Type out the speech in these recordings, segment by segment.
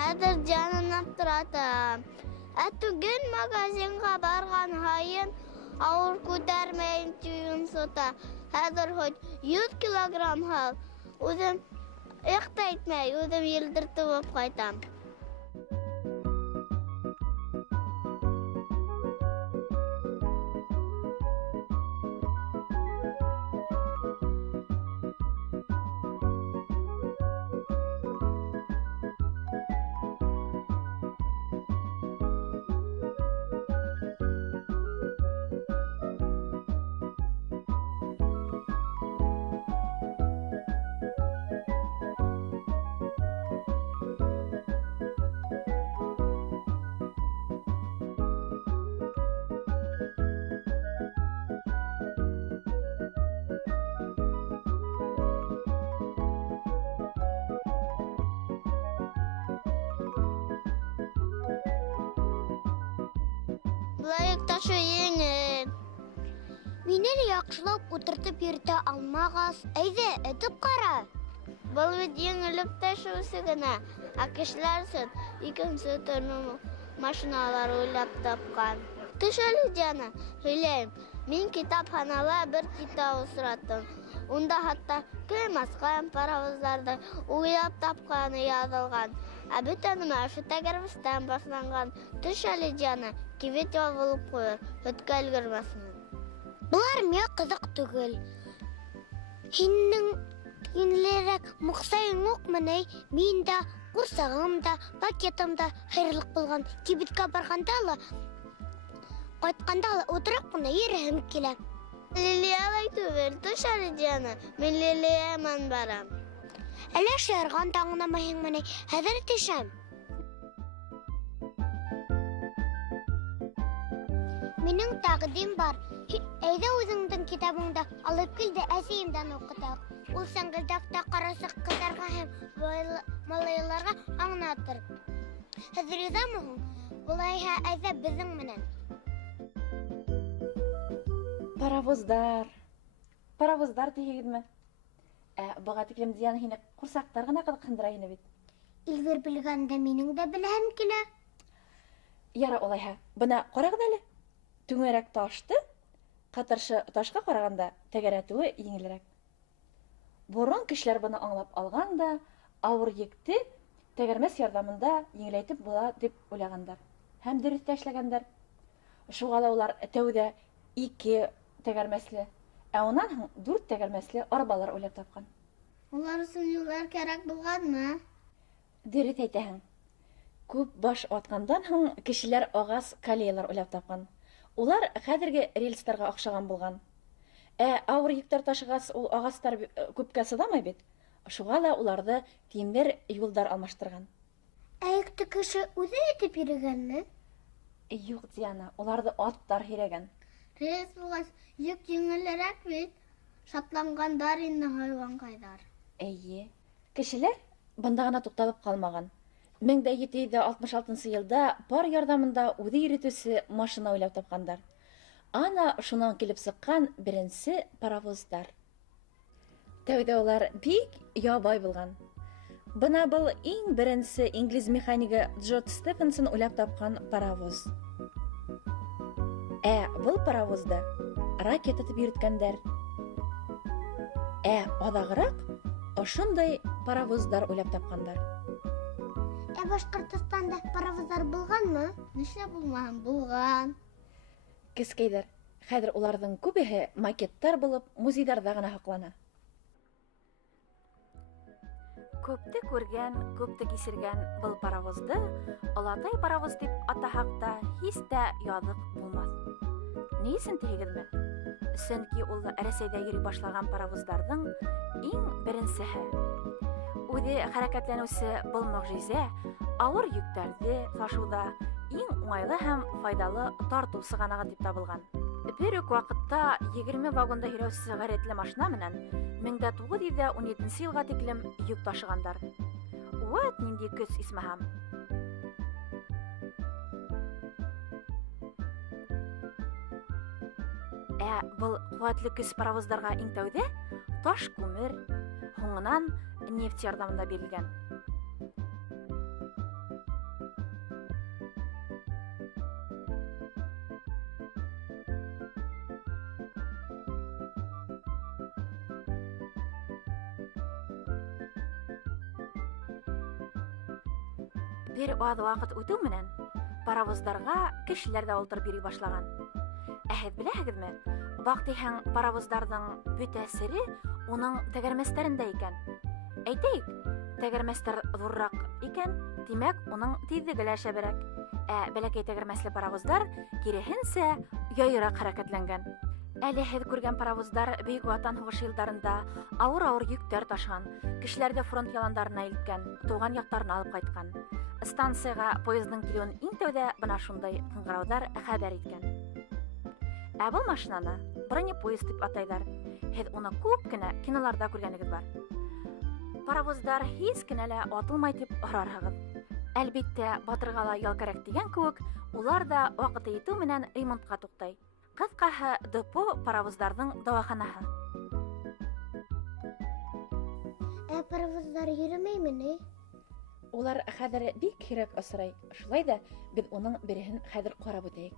Хәзер җанынып торатам. Түгел магазинга барган һайын авыр күтәрмәйин тиюен сота. Хәзер хоть 100 килограмм һал. Үзем әйтмәй, үзем елдертеп кайтам. Лайык ташы еңел. Мине яхшылап утыртып йөртә алмагас, әйдә, этеп кара. Был бит еңелеп ташусы гына. Кешеләр өчен икенче төрле машиналар уйлап тапкан. Төшәле җаны, һөйләйм. Мин китапханала бер китап осраттым. Унда хатта кыймаскан паровозларда уйлап тапканы язылган. Бөтенеме ошо тәгәрбестән башланган. Төшәле җаны, кибет ябылып куйыр, хөткә өлгермәсен. Булар миңа кызык түгел. Һинең инлерәк мөхсәең үкмени, мин дә курсагым да, пакетым да хәйрлек булган. Кибеткә барганда ла, кайтканда ла утырып кына йөрәһем килә. Лилиялай түгел, төшәле җаны, мин Лилияман барам. Әллә шәрган таңнамаһың менә, хәзер төшәм. Минең тәкъдим бар. Әйдә үзеңнең китабыңда алып кил дә әсиемдән укытак. Ул сәнгылдакта карасык кызларга һәм малайларга аңлатыр. Хәзер ризамы? Булайһа, әйдә безнең менән. Паровоздар дигезме? Буга тиклем Диана һине курсактар гына кызыксындыра ине бит. Илвер белгәндә минең дә беләм килә. Яра олайһа, бына карагыз әле. Түңәрәк ташты, катыршы ташка караганда тәгәрәтүе еңелрәк. Борын кешеләр буны аңлап алган да, авыр йөкте тәгәрмәс ярдәмендә еңеләйтеп була дип уйлагандар. Һәм дөрес эшләгәннәр. Шуга да улар тәүдә 2 тәгәрмәсле, уннан 4 тәгәрмәсле арбалар уйлап тапкан. Улар өчен юллар кирәк булганмы? Дөрес әйтәһең. Күп баш аткандан һуң кешеләр агас колеялар уйлап тапкан. Улар хәзерге рельсларга охшаган булган. Авыр йөктәр ташыгас, ул агастар күпкә сыдамый бит. Шуга да уларда тимер юлдар алмаштырган. Әйкте кеше үзе итеп йөргәнме? Юк, Диана, уларда аттар һирәгән. Рейс булгач, йөк еңелрәк бит. Шатлангандар инде хайванкайдар. Әйе. Кешеләр бында гына тукталып калмаган. 1766 елда пар ярдәмендә үзе йөртүче машина уйлап тапкандар. Ана шуннан килеп сыккан беренче паровоздар. Тәүдә улар бик ябай булган. Бына был иң беренче инглиз механиге Джордж Стефенсон уйлап тапкан паровоз. Был паровозда ракета тип йөрткәннәр. Адагырак ошондай паровоздар уйлап тапкандар. Башкортстанда паровозлар булганмы? Нишләп булмаган? Булган. Кескәйдер. Хәзер уларның күбеһе макеттар булып музейларда гына һаклана. Күпте күргән, күпте кисергән был паровозды Алатай паровоз дип атаһак та һич тә язык булмас. Ни өчен дигезме? Сөнки ул Рәсәйдә йөри башлаган паровозларның иң беренчеһе. Үзе хәрәкәтләнүсе был мөгъҗиза авыр йөктәрне ташуда иң уңайлы һәм файдалы тарту сыганагы дип табылган. Бер үк вакытта 20 вагонда йөрүче гарәтле машина менән 1917 елга тиклем йөк ташыгандар. Вот нинди көч исмаһам. Был куатлы көч паровозларга иң тәүдә таш күмер, һуңынан нефть ярдәмендә бирелгән. Бер аз вакыт үтү менән паровозларга кешеләр дә ултырып йөри башлаган. Һез беләһегезме? Вакытыһан паровозларның бөтә сере уның тәгәрмәсләрендә икән. Әйтәйек, тәгәрмәсләр зуррак икән, димәк, уның тизлеге лә шәбрәк. Бәләкәй тәгәрмәсле паровозлар киреһенсә яйрак хәрәкәтләнгән. Әле һез күргән паровозлар Бөек Ватан сугышы елларында авыр йөктәр ташыган, кешеләргә фронт яландарына илткән, туган яктарына алып кайткан. Станциягә поездның килүен иң тәүдә бына шундай кыңгыраулар хәбәр иткән. Бу машинаны бронепоезд дип атайлар. Һез уны күп кенә киноларда күргәнегез бар. Паровозлар һич кенә лә атылмай дип арарһыгыз. Әлбәттә, батырга ла ял кирәк дигән кебек, улар да вакыты итү менән ремонтка туктай. Кыскаһы, депо паровозларның дәваханаһы. Паровозлар йөрмәйме? Улар хәзер бик кирәк асрай. Шулай да без уның береһен хәзер карап үтәйек.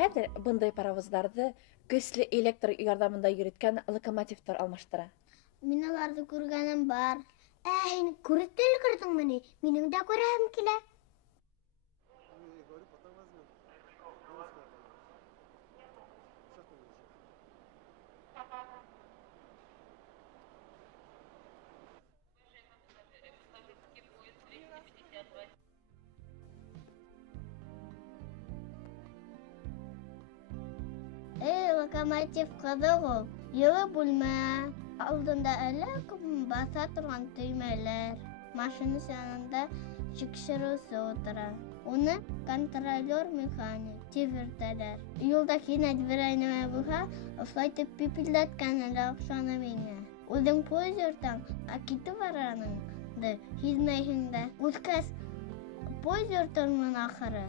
Хәзер бындай паровозларны көчле электр ярдәмендә йөрткән локомотивлар алмаштыра. Мин аларны күргәнем бар. Һин күреп өлгердеңме? Минең дә күрәм килә. Локомотив кызык ул. Йылы бүлмә, алдында әллә күп баса торган төймәләр. Машина янында тикшерүче утыра. Уны контролер механик тивертәләр. Юлда кинәт бер әйнәмә булса, флайтып пипилдәткән әле акчаны миңа. Үзең поезддан китеп бараның хизмәйһең дә. Үткәс поезддан ахыры.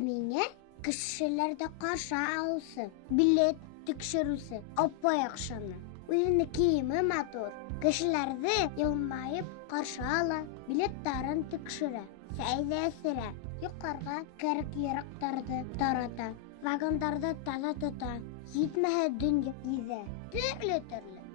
Миңа кешеләрдә каршы алысы, билет тикшерүсе, апай акчаны. Үзенең киеме матур. Кешеләрне елмаеп каршы ала, билеттарын тикшерә, сәйдә сөрә, юкарга кәрек ярыктарды тарата, вагоннарда таза тота, җитмәһә дөнья гизә. Төрле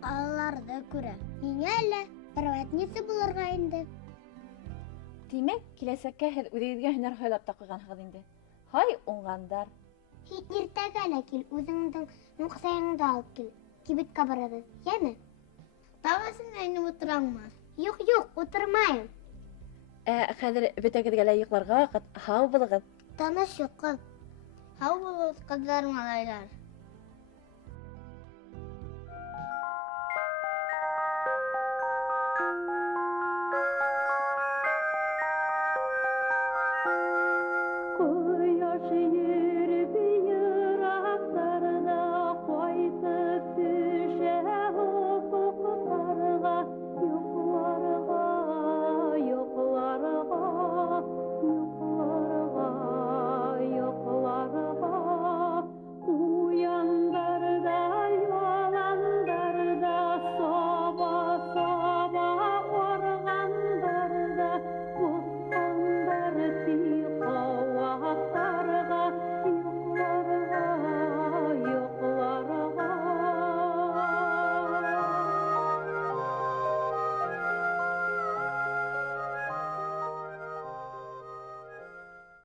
аларда күрә. Миңа әле проводница булырга инде. Димәк, киләсәккә һез үзегезгә һөнәр һайлап такыгансыз инде. Һай, уңгандар. Иртәгә лә кил, үзеңнең муксаеңды алып кил. Кибеткә барабыз, яме? Тагы син әйнеп утыраңмы? Юк, утырмайым. Хәзер бөтәгезгә лә йокларга вакыт. Һау булыгыз. Таныш юкым. Һау булыгыз, кызлар, малайлар.